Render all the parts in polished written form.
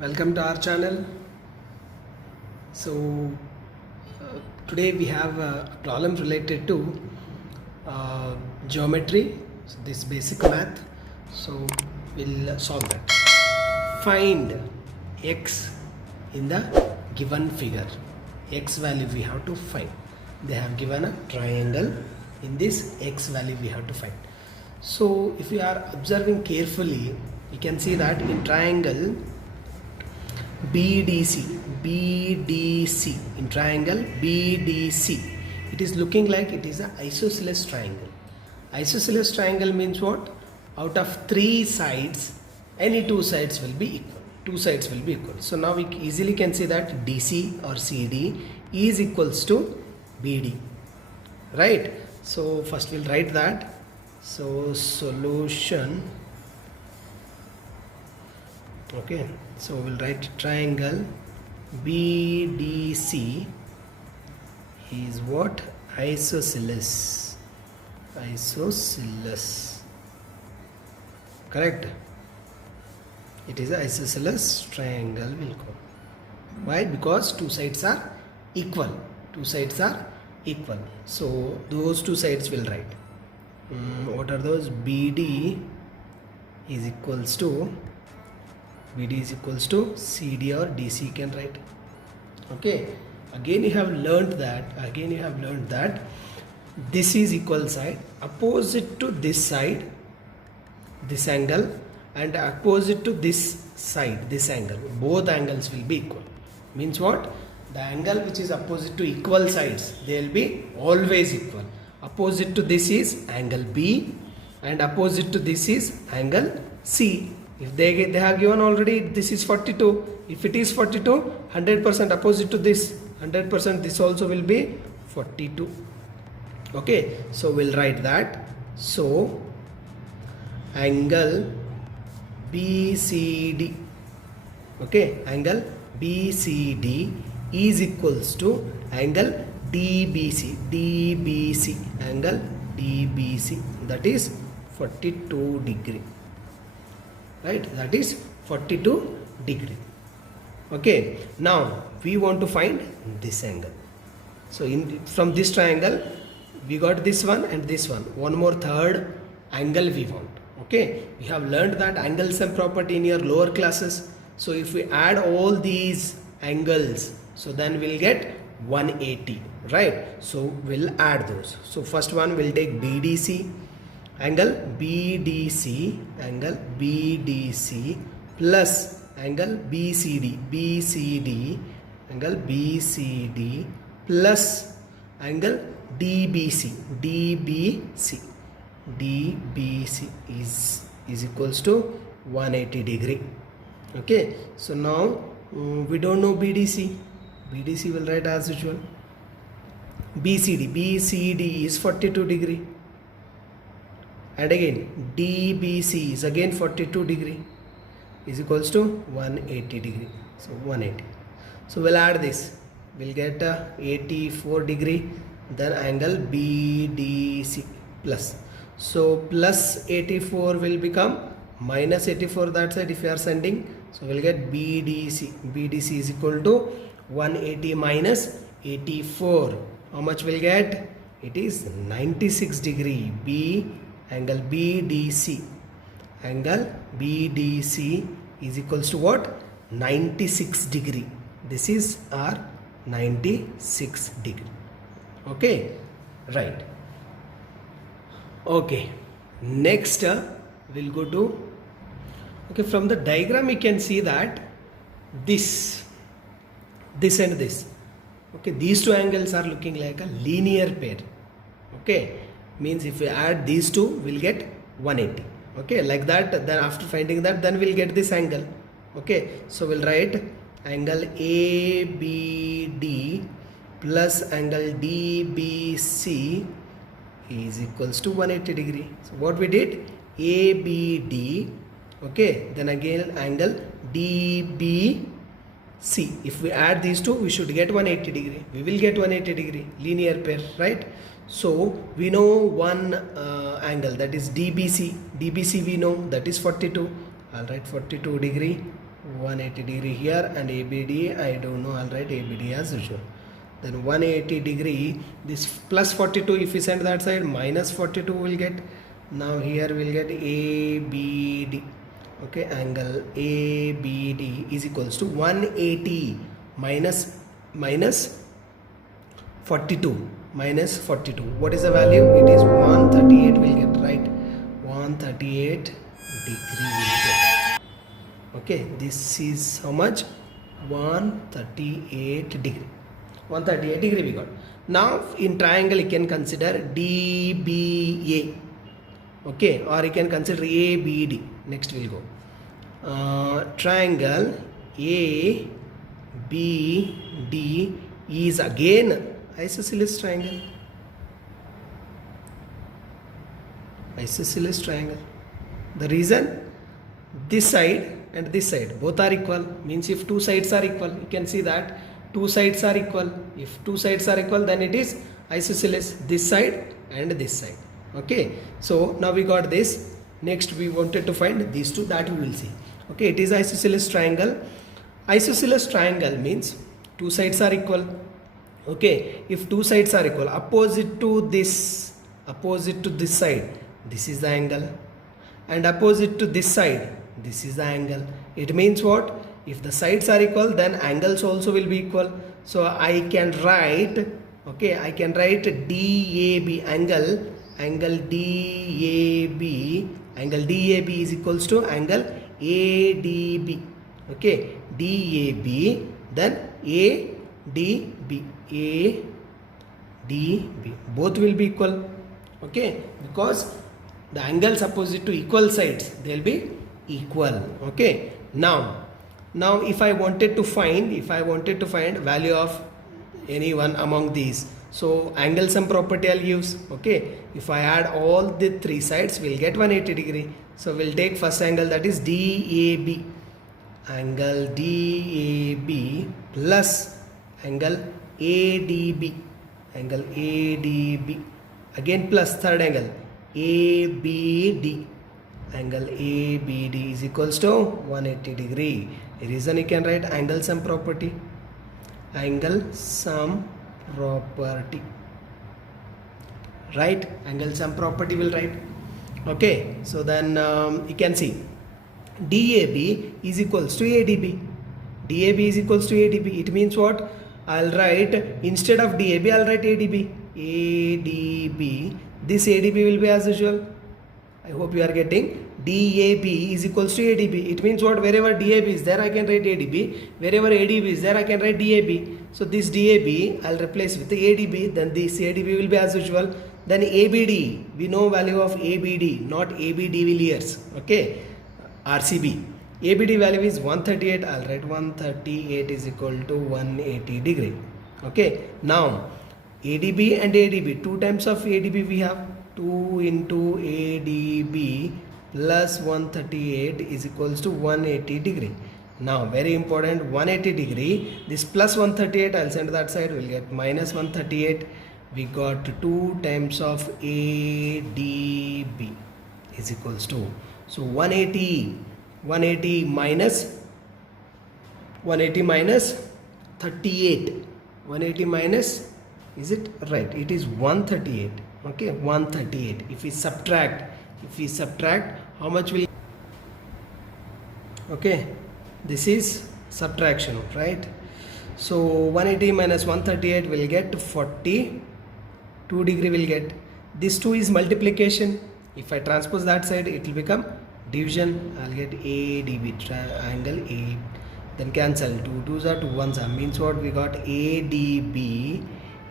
Welcome to our channel. So today we have a problem related to geometry, so this basic math. So we'll solve that. Find x in the given figure. X value we have to find. They have given a triangle. In this x value we have to find. So if we are observing carefully, you can see that in triangle BDC, in triangle BDC, it is looking like it is an isosceles triangle. Isosceles triangle means what? Out of three sides, any two sides will be equal. Two sides will be equal. So now we easily can say that DC or CD is equals to BD, right? So first we'll write that. So solution, okay, so we'll write triangle BDC is what? Isosceles, correct? It is an isosceles triangle will go. Why? Because two sides are equal. So those two sides will write. What are those? BD is equals to CD or DC can write. Okay, again you have learned that this is equal side, opposite to this side this angle, and opposite to this side this angle, both angles will be equal. Means what? The angle which is opposite to equal sides, they will be always equal. Opposite to this is angle B and opposite to this is angle C. If they have given already this is 42, if it is 42, 100% opposite to this, 100% this also will be 42. Okay, so we'll write that. So angle BCD, okay, angle BCD is equals to angle DBC, angle DBC, that is 42 degree, right? That is 42 degree. Okay, now we want to find this angle. So from this triangle we got this one and this one more third angle we want. Okay, we have learned that angle sum property in your lower classes. So if we add all these angles, so then we'll get 180, right? So we'll add those. So first one we'll take BDC, angle BDC plus angle BCD, angle BCD plus angle DBC is equals to 180 degree. Okay, so now we don't know BDC will write as usual. BCD is 42 degree, and again DBC is again 42 degree, is equals to 180 degree. So 180. So we'll add this, we'll get 84 degree, then angle BDC plus. So plus 84 will become minus 84 that side if you are sending. So we'll get BDC is equal to 180 minus 84. How much we'll get? It is 96 degree. Angle BDC is equals to what? 96 degree. This is our 96 degree. Okay, right. Okay, next we'll go to, okay, from the diagram you can see that this and this, okay, these two angles are looking like a linear pair. Okay, means if we add these two we'll get 180. Okay, like that. Then after finding that, then we'll get this angle. Okay, so we'll write angle ABD plus angle DBC is equals to 180 degree. So what we did, ABD, okay, then again angle DBC. If we add these two, we should get 180 degree. We will get 180 degree, linear pair, right? So we know one angle, that is DBC. DBC we know, that is 42. I'll write 42 degree, 180 degree here, and ABD I don't know, I'll write ABD as usual. Then 180 degree, this plus 42, if we send that side, minus 42 will get. Now here we'll get ABD. Okay, angle ABD is equals to 180 minus 42. Minus 42. What is the value? It is 138 will get, right? 138 degree will get. Okay, this is how much? 138 degree. 138 degree we got. Now in triangle you can consider DBA. Okay, or you can consider ABD. Next we'll go. Triangle ABD is again isosceles triangle. Isosceles triangle. The reason, this side and this side both are equal, means if two sides are equal, you can see that two sides are equal. If two sides are equal, then it is isosceles, this side and this side. Okay, so now we got this. Next we wanted to find these two, that we will see. Okay, it is isosceles triangle. Isosceles triangle means two sides are equal. Okay, if two sides are equal, opposite to this side, this is the angle, and opposite to this side, this is the angle. It means what? If the sides are equal, then angles also will be equal. So I can write, okay, I can write DAB, angle DAB is equals to angle ADB. Okay, DAB, then ADB, both will be equal. Okay, because the angles opposite to equal sides, they will be equal. Okay, now if I wanted to find value of any one among these, so angle sum property I'll use. Okay, if I add all the three sides, we'll get 180 degree. So we'll take first angle, that is DAB, angle DAB plus angle ADB, again plus third angle ABD, angle ABD is equals to 180 degree. The reason you can write angle sum property, right? Angle sum property will write. Okay, so then you can see DAB is equals to ADB. DAB is equals to ADB. It means what? I'll write, instead of DAB, I'll write ADB. ADB. This ADB will be as usual. I hope you are getting. DAB is equals to ADB. It means what? Wherever DAB is there, I can write ADB. Wherever ADB is there, I can write DAB. So this DAB, I'll replace with the ADB. Then this ADB will be as usual. Then ABD, we know value of ABD, not AB de Villiers. Okay, RCB. ABD value is 138. I'll write 138 is equal to 180 degree. Okay, now ADB and ADB, two times of ADB we have. 2 into ADB plus 138 is equals to 180 degree. Now very important, 180 degree, this plus 138 I'll send that side, we'll get minus 138. We got 2 times of ADB is equals to, so 180 minus 38, 180 minus, is it right? It is 138. Okay, 138. If we subtract, how much will, okay, this is subtraction, right? So 180 minus 138 will get 42 degree will get. This 2 is multiplication. If I transpose that side, it will become division. I'll get ADB, angle A, then cancel 2 2s are 2 1s are, means what? We got ADB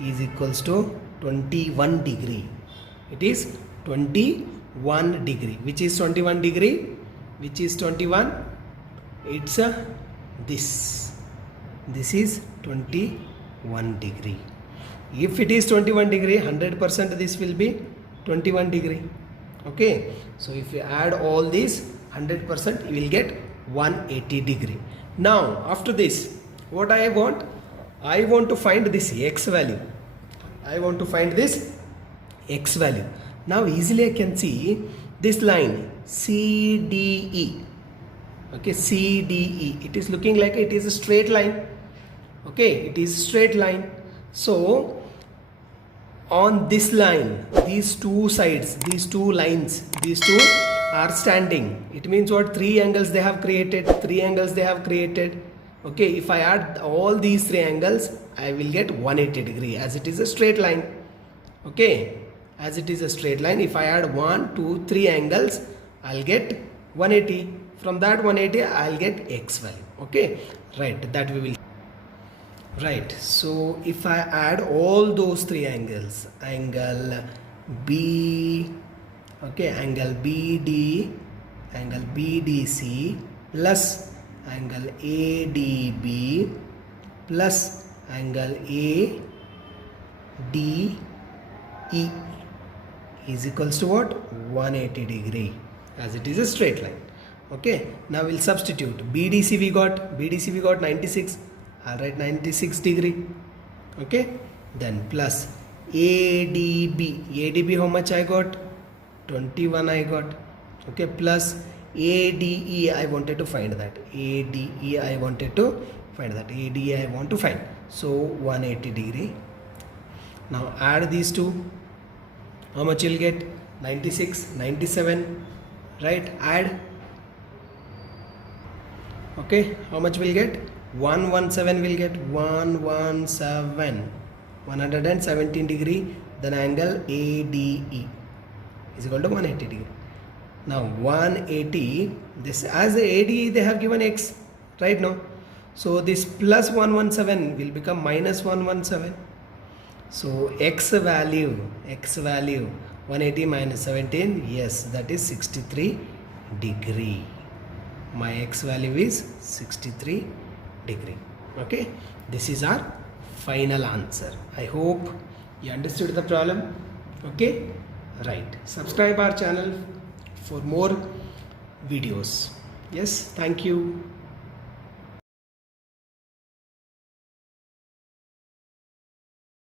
is equals to 21 degree. It is 21 degree. Which is 21 degree? Which is 21? It's this is 21 degree. If it is 21 degree, 100% this will be 21 degree. Okay, so if you add all these, 100% you will get 180 degree. Now after this, what I want to find this x value. I want to find this x value. Now easily I can see this line CDE. Okay, CDE. It is looking like it is a straight line. Okay, it is a straight line. So on this line, these two sides, these two lines, these two are standing. It means what? Three angles they have created. Three angles they have created. Okay, if I add all these three angles, I will get 180 degree as it is a straight line. Okay, as it is a straight line, if I add 1, 2, 3 angles, I'll get 180. From that 180, I'll get x value. Okay, right, that we will. Right, so if I add all those three angles, angle B, okay, angle BD, angle BDC plus angle ADB plus angle ADE is equals to what? 180 degree, as it is a straight line. Okay, now we'll substitute. BDC we got 96. I'll write 96 degree. Okay, then plus ADB how much I got? 21 I got. Okay, plus ADE I wanted to find that. ADE I want to find. So 180 degree. Now add these two. How much you'll get? 96, 97. Right, add. Okay, how much we'll get? 117 will get 117 degree. Then angle ADE is equal to 180 degree. Now 180, this as the ADE they have given x right now, so this plus 117 will become minus 117. So x value 180 minus 17, yes, that is 63 degree. My x value is 63 degree. Okay, this is our final answer. I hope you understood the problem. Okay, right, subscribe our channel for more videos. Yes, thank you.